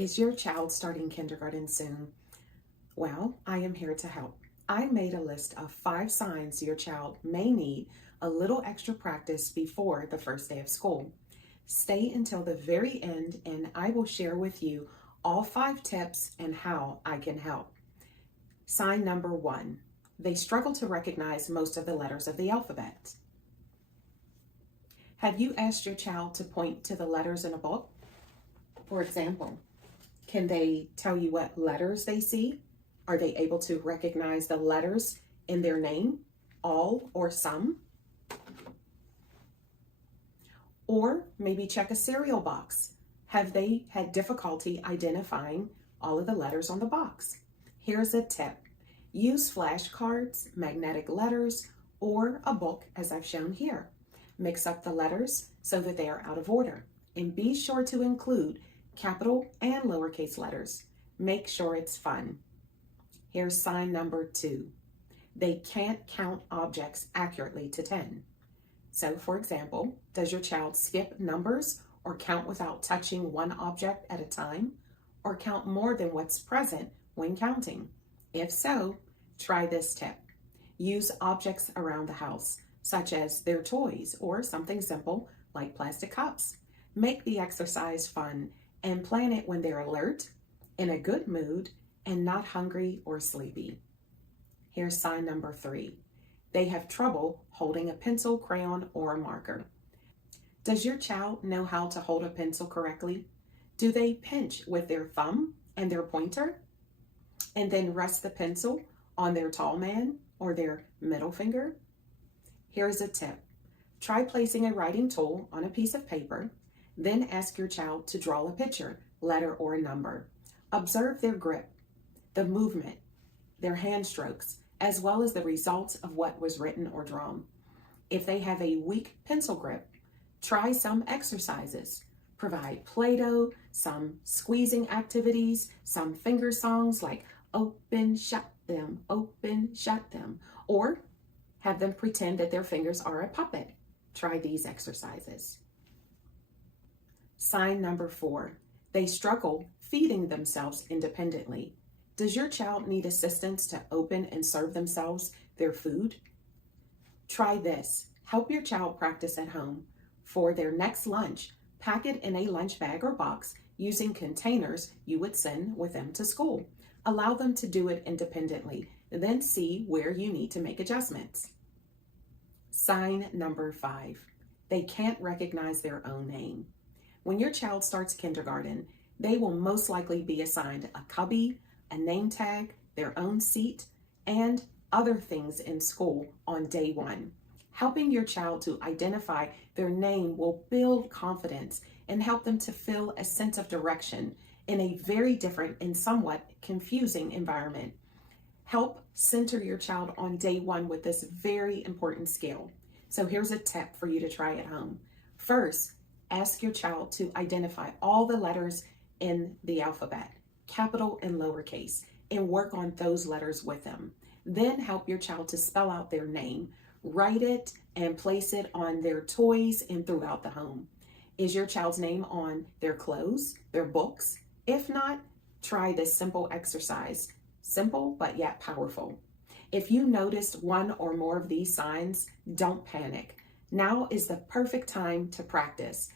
Is your child starting kindergarten soon? Well, I am here to help. I made a list of 5 signs your child may need a little extra practice before the first day of school. Stay until the very end and I will share with you all 5 tips and how I can help. Sign number 1, they struggle to recognize most of the letters of the alphabet. Have you asked your child to point to the letters in a book? For example, can they tell you what letters they see? Are they able to recognize the letters in their name, all or some? Or maybe check a cereal box. Have they had difficulty identifying all of the letters on the box? Here's a tip. Use flashcards, magnetic letters, or a book as I've shown here. Mix up the letters so that they are out of order. And be sure to include capital and lowercase letters. Make sure it's fun. Here's sign number 2. They can't count objects accurately to 10. So for example, does your child skip numbers or count without touching one object at a time? Or count more than what's present when counting? If so, try this tip. Use objects around the house, such as their toys or something simple like plastic cups. Make the exercise fun and plan it when they're alert, in a good mood, and not hungry or sleepy. Here's sign number 3. They have trouble holding a pencil, crayon, or a marker. Does your child know how to hold a pencil correctly? Do they pinch with their thumb and their pointer, and then rest the pencil on their tall man or their middle finger? Here's a tip. Try placing a writing tool on a piece of paper, then ask your child to draw a picture, letter, or a number. Observe their grip, the movement, their hand strokes, as well as the results of what was written or drawn. If they have a weak pencil grip, try some exercises. Provide Play-Doh, some squeezing activities, some finger songs like open, shut them, or have them pretend that their fingers are a puppet. Try these exercises. Sign number 4, they struggle feeding themselves independently. Does your child need assistance to open and serve themselves their food? Try this. Help your child practice at home. For their next lunch, pack it in a lunch bag or box using containers you would send with them to school. Allow them to do it independently, then see where you need to make adjustments. Sign number 5, they can't recognize their own name. When your child starts kindergarten, they will most likely be assigned a cubby, a name tag, their own seat, and other things in school on day 1. Helping your child to identify their name will build confidence and help them to feel a sense of direction in a very different and somewhat confusing environment. Help center your child on day 1 with this very important skill. So here's a tip for you to try at home. First, ask your child to identify all the letters in the alphabet, capital and lowercase, and work on those letters with them. Then help your child to spell out their name, write it, and place it on their toys and throughout the home. Is your child's name on their clothes, their books? If not, try this simple exercise. Simple, but yet powerful. If you noticed one or more of these signs, don't panic. Now is the perfect time to practice.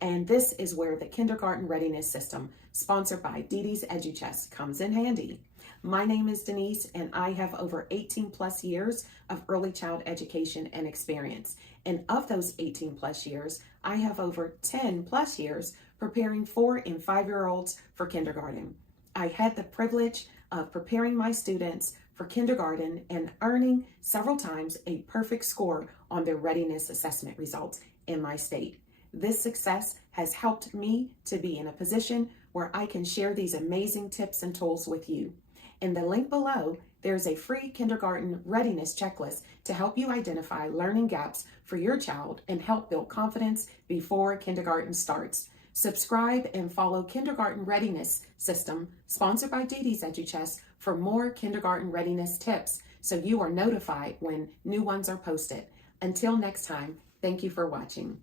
And this is where the Kindergarten Readiness System, sponsored by Didi's EduChest, comes in handy. My name is Denise, and I have over 18 plus years of early child education and experience. And of those 18 plus years, I have over 10 plus years preparing 4- and 5-year-olds for kindergarten. I had the privilege of preparing my students for kindergarten and earning several times a perfect score on their readiness assessment results in my state. This success has helped me to be in a position where I can share these amazing tips and tools with you. In the link below, there's a free kindergarten readiness checklist to help you identify learning gaps for your child and help build confidence before kindergarten starts. Subscribe and follow Kindergarten Readiness System, sponsored by Didi's EduChest, for more kindergarten readiness tips so you are notified when new ones are posted. Until next time, thank you for watching.